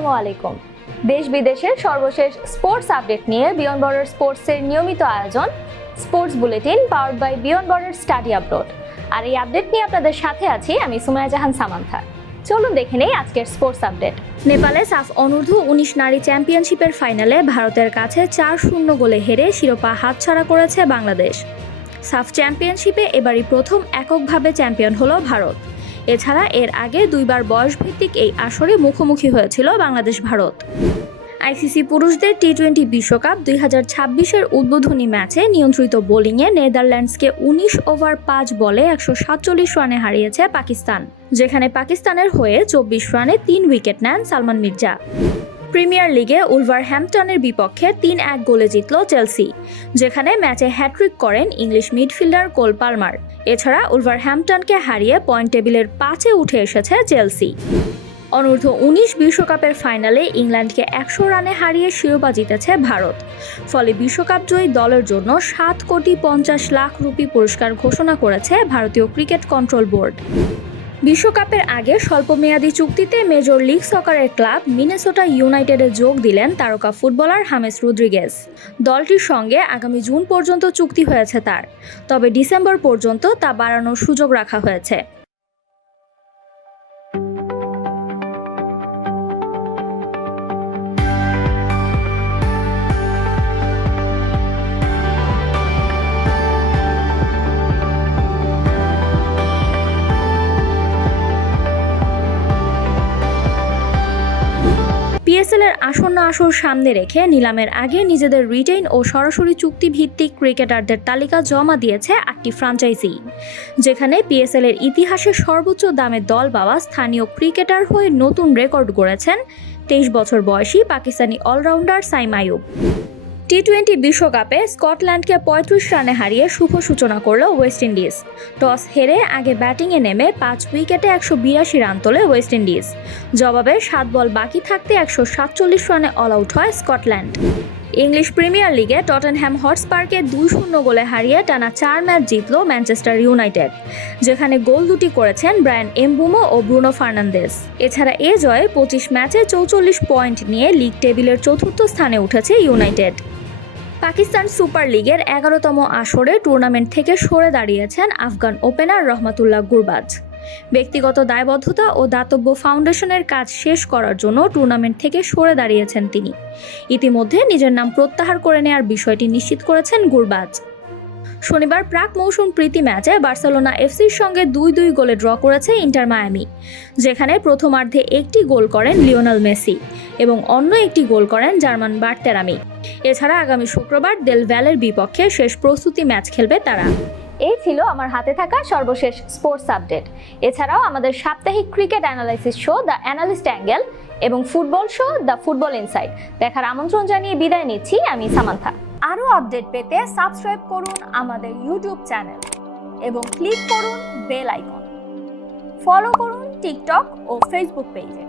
আসসালামু আলাইকুম। দেশ বিদেশের সর্বশেষ স্পোর্টস আপডেট নিয়ে বিয়ন্ড বর্ডার স্পোর্টসের নিয়মিত আয়োজন sports bulletin powered by Beyond Border study upload. আর এই আপডেট নিয়ে আপনাদের সাথে আছি আমি সুমাইয়া জাহান সামান্থা। চলুন দেখে নেই আজকের স্পোর্টস আপডেট। নেপালে সাফ অনূর্ধ্ব 19 নারী চ্যাম্পিয়নশিপের ফাইনালে ভারতের কাছে 4-0 গোলে হেরে শিরোপা হাতছাড়া করেছে বাংলাদেশ। সাফ চ্যাম্পিয়নশিপে এবারই প্রথম এককভাবে চ্যাম্পিয়ন হলো ভারত। এছাড়া এর আগে দুইবার বয়সভিত্তিক এই আসরে মুখোমুখি হয়েছিল বাংলাদেশ ভারত। আইসিসি পুরুষদের টি-20 বিশ্বকাপ 2026-এর উদ্বোধনী ম্যাচে নিয়ন্ত্রিত বোলিংয়ে নেদারল্যান্ডসকে 19 ওভার 5 বলে 147 রানে হারিয়েছে পাকিস্তান, যেখানে পাকিস্তানের হয়ে 24 রানে 3 উইকেট নেন সালমান মির্জা। প্রিমিয়ার লিগে উলভারহ্যাম্পটনের বিপক্ষে 3-1 গোলে জিতল চেলসি, যেখানে ম্যাচে হ্যাট্রিক করেন ইংলিশ মিডফিল্ডার কোল পালমার। এছাড়া উলভারহ্যাম্পটনকে হারিয়ে পয়েন্ট টেবিলের 5-এ উঠে এসেছে চেলসি। অনূর্ধ্ব 19 বিশ্বকাপের ফাইনালে ইংল্যান্ডকে 100 রানে হারিয়ে শিরোপা জিতেছে ভারত। ফলে বিশ্বকাপ জয়ী দলের জন্য 7,50,00,000 রুপি পুরস্কার ঘোষণা করেছে ভারতীয় ক্রিকেট কন্ট্রোল বোর্ড। বিশ্বকাপের আগে স্বল্পমেয়াদী চুক্তিতে মেজর লিগ সকারের ক্লাব মিনেসোটা ইউনাইটেডে যোগ দিলেন তারকা ফুটবলার হামেস রদ্রিগেজ। দলটির সঙ্গে আগামী জুন পর্যন্ত চুক্তি হয়েছে তার, তবে ডিসেম্বর পর্যন্ত তা বাড়ানোর সুযোগ রাখা হয়েছে। পিএসএল-এর আসন্ন আসর সামনে রেখে নিলামের আগে নিজেদের রিটেইন ও সরাসরি চুক্তিভিত্তিক ক্রিকেটারদের তালিকা জমা দিয়েছে 8টি ফ্র্যাঞ্চাইজি, যেখানে পিএসএল-এর ইতিহাসে সর্বোচ্চ দামে দল পাওয়া স্থানীয় ক্রিকেটার হয়ে নতুন রেকর্ড গড়েছেন 23 বছর বয়সী পাকিস্তানি অলরাউন্ডার সাইম আইয়ুব। টি-20 বিশ্বকাপে স্কটল্যান্ডকে 35 রানে হারিয়ে শুভ সূচনা করল ওয়েস্ট ইন্ডিজ। টস হেরে আগে ব্যাটিংয়ে নেমে 5 উইকেটে 182 রান তোলে ওয়েস্ট ইন্ডিজ। জবাবে 7 বল বাকি থাকতে 147 রানে অল আউট হয় স্কটল্যান্ড। ইংলিশ প্রিমিয়ার লিগে টটেনহ্যাম হটস্পারকে 2-0 গোলে হারিয়ে টানা 4 ম্যাচ জিতল ম্যানচেস্টার ইউনাইটেড, যেখানে গোল দুটি করেছেন ব্রায়ান এমবুমো ও ব্রুনো ফার্নান্দেজ। এছাড়া এ জয়ে 25 ম্যাচে 44 পয়েন্ট নিয়ে লিগ টেবিলের 4র্থ স্থানে উঠেছে ইউনাইটেড। পাকিস্তান সুপার লিগের 11তম আসরে টুর্নামেন্ট থেকে সরে দাঁড়িয়েছেন আফগান ওপেনার রহমাতুল্লাহ গুরবাজ। ব্যক্তিগত দায়বদ্ধতা ও দাতব্য ফাউন্ডেশনের কাজ শেষ করার জন্য টুর্নামেন্ট থেকে সরে দাঁড়িয়েছেন তিনি। ইতিমধ্যে নিজের নাম প্রত্যাহার করে নেওয়ার বিষয়টি নিশ্চিত করেছেন গুরবাজ। শনিবার প্রাক মৌসুম প্রীতি ম্যাচে বার্সেলোনা এফসির সঙ্গে 2-2 গোলে ড্র করেছে ইন্টার মায়ামি, যেখানে প্রথমার্ধে একটি গোল করেন লিওনেল মেসি এবং অন্য একটি গোল করেন জার্মান বার্তেরামি। এছাড়া আগামী শুক্রবার দেল ভ্যালের বিপক্ষে শেষ প্রস্তুতি ম্যাচ খেলবে তারা। এই ছিল আমার হাতে থাকা সর্বশেষ স্পোর্টস আপডেট। এছাড়াও আমাদের সাপ্তাহিক cricket analysis show the analyst angle এবং football show the football inside দেখার আমন্ত্রণ জানিয়ে বিদায় নিচ্ছি আমি সামান্থা। আরও আপডেট পেতে সাবস্ক্রাইব করুন আমাদের ইউটিউব চ্যানেল এবং ক্লিক করুন বেল আইকন। ফলো করুন টিকটক ও ফেসবুক পেজে।